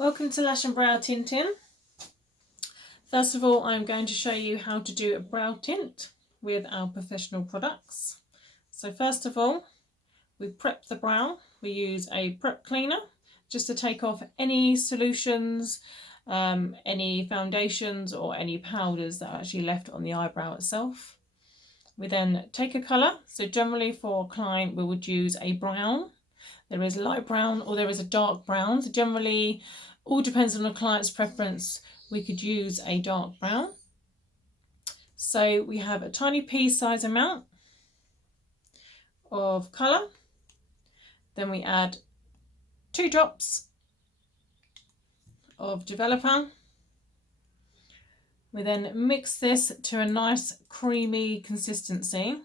Welcome to Lash and Brow Tinting. First of all, I'm going to show you how to do a brow tint with our professional products. So first of all, we prep the brow. We use a prep cleaner just to take off any solutions, any foundations or any powders that are actually left on the eyebrow itself. We then take a colour. So generally for a client we would use a brown. There is light brown or there is a dark brown. So generally, all depends on the client's preference. We could use a dark brown. So we have a tiny pea size amount of colour. Then we add 2 drops of developer. We then mix this to a nice creamy consistency.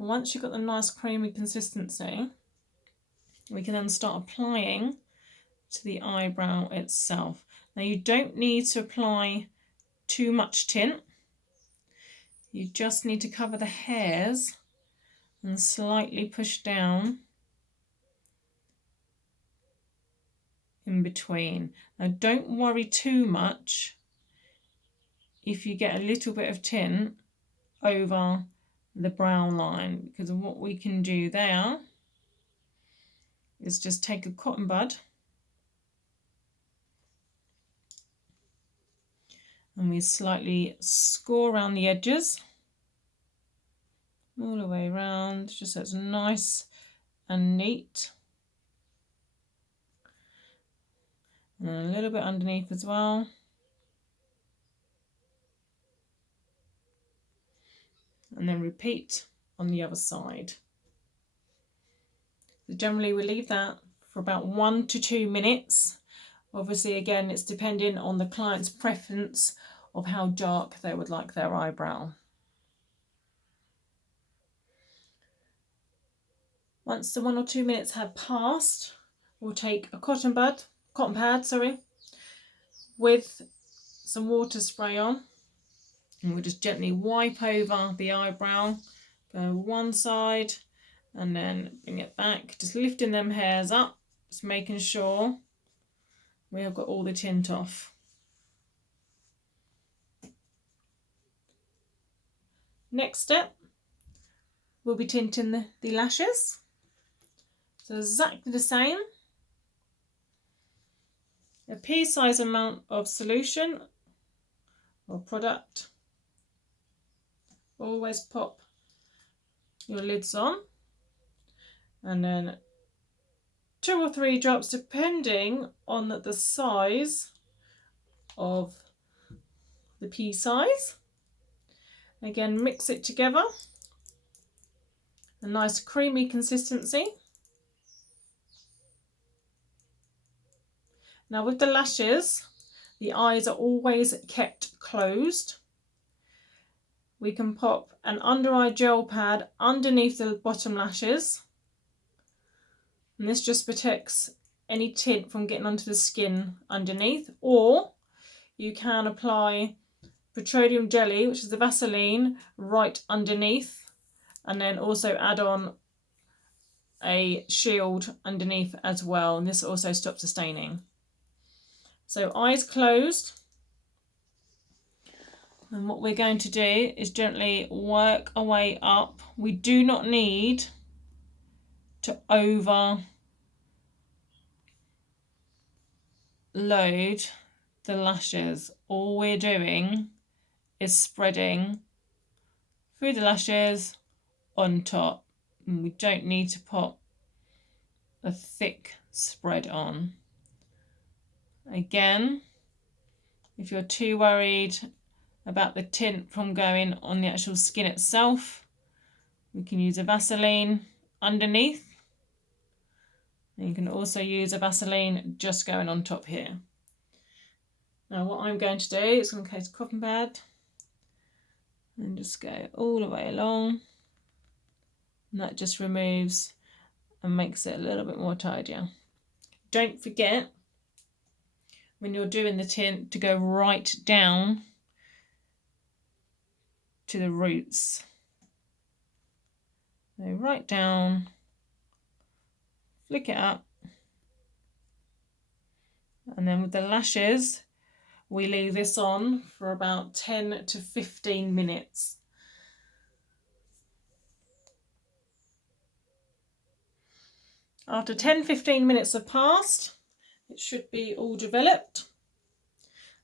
Once you've got the nice creamy consistency, we can then start applying to the eyebrow itself. Now you don't need to apply too much tint. You just need to cover the hairs and slightly push down in between. Now don't worry too much if you get a little bit of tint over the brow line, because what we can do there is just take a cotton bud and we slightly score around the edges all the way around, just so it's nice and neat, and a little bit underneath as well. And then repeat on the other side. So generally we leave that for about 1 to 2 minutes. Obviously again it's depending on the client's preference of how dark they would like their eyebrow. Once the 1 or 2 minutes have passed, we'll take a cotton pad with some water spray on. And we'll just gently wipe over the eyebrow, go one side and then bring it back, just lifting them hairs up, just making sure we have got all the tint off. Next step, we'll be tinting the lashes. So exactly the same. A pea-sized amount of solution or product. Always pop your lids on, and then 2 or 3 drops depending on the size of the pea size. Again, mix it together, a nice creamy consistency. Now with the lashes, the eyes are always kept closed. We can pop an under eye gel pad underneath the bottom lashes, and this just protects any tint from getting onto the skin underneath. Or you can apply petroleum jelly, which is the Vaseline, right underneath, and then also add on a shield underneath as well, and this also stops the staining. So eyes closed. And what we're going to do is gently work our way up. We do not need to overload the lashes. All we're doing is spreading through the lashes on top. And we don't need to put a thick spread on. Again, if you're too worried about the tint from going on the actual skin itself, we can use a Vaseline underneath. And you can also use a Vaseline just going on top here. Now what I'm going to do is going to take a cotton pad and just go all the way along, and that just removes and makes it a little bit more tidier. Don't forget when you're doing the tint to go right down to the roots. So right down, flick it up, and then with the lashes we leave this on for about 10 to 15 minutes. After 10-15 minutes have passed, it should be all developed.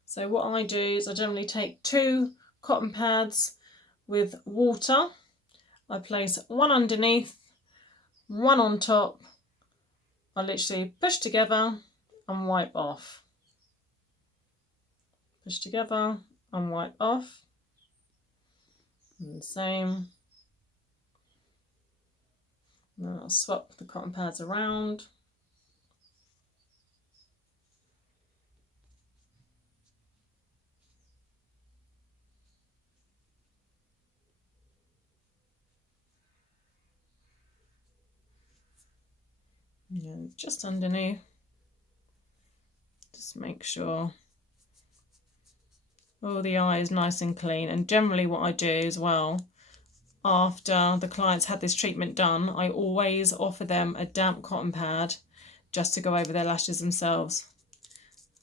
So what I do is I generally take 2 cotton pads with water. I place one underneath, one on top. I literally push together and wipe off. Push together and wipe off. And the same. And then I'll swap the cotton pads around. And just underneath, just make sure all the eye is nice and clean. And generally what I do as well, after the client's had this treatment done, I always offer them a damp cotton pad just to go over their lashes themselves.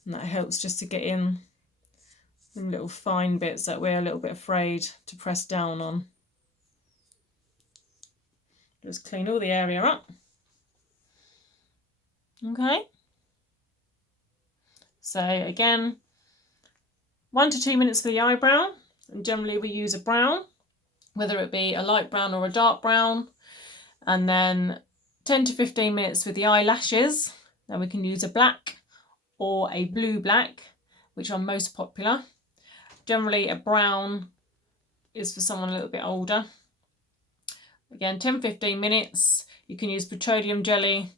And that helps just to get in the little fine bits that we're a little bit afraid to press down on. Just clean all the area up. Okay. So again, 1 to 2 minutes for the eyebrow, and generally we use a brown, whether it be a light brown or a dark brown, and then 10 to 15 minutes with the eyelashes. Then we can use a black or a blue black, which are most popular. Generally a brown is for someone a little bit older. Again, 10-15 minutes. You can use petroleum jelly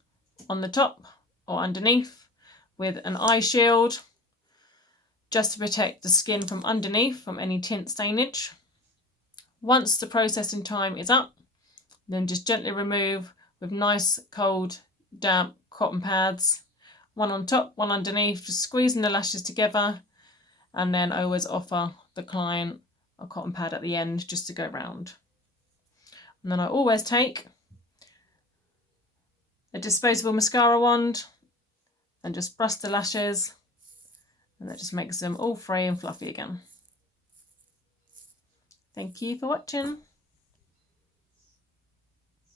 on the top or underneath with an eye shield, just to protect the skin from underneath from any tint stainage. Once the processing time is up, then just gently remove with nice cold damp cotton pads, one on top, one underneath, just squeezing the lashes together. And then I always offer the client a cotton pad at the end just to go round. And then I always take a disposable mascara wand and just brush the lashes, and that just makes them all free and fluffy again. Thank you for watching.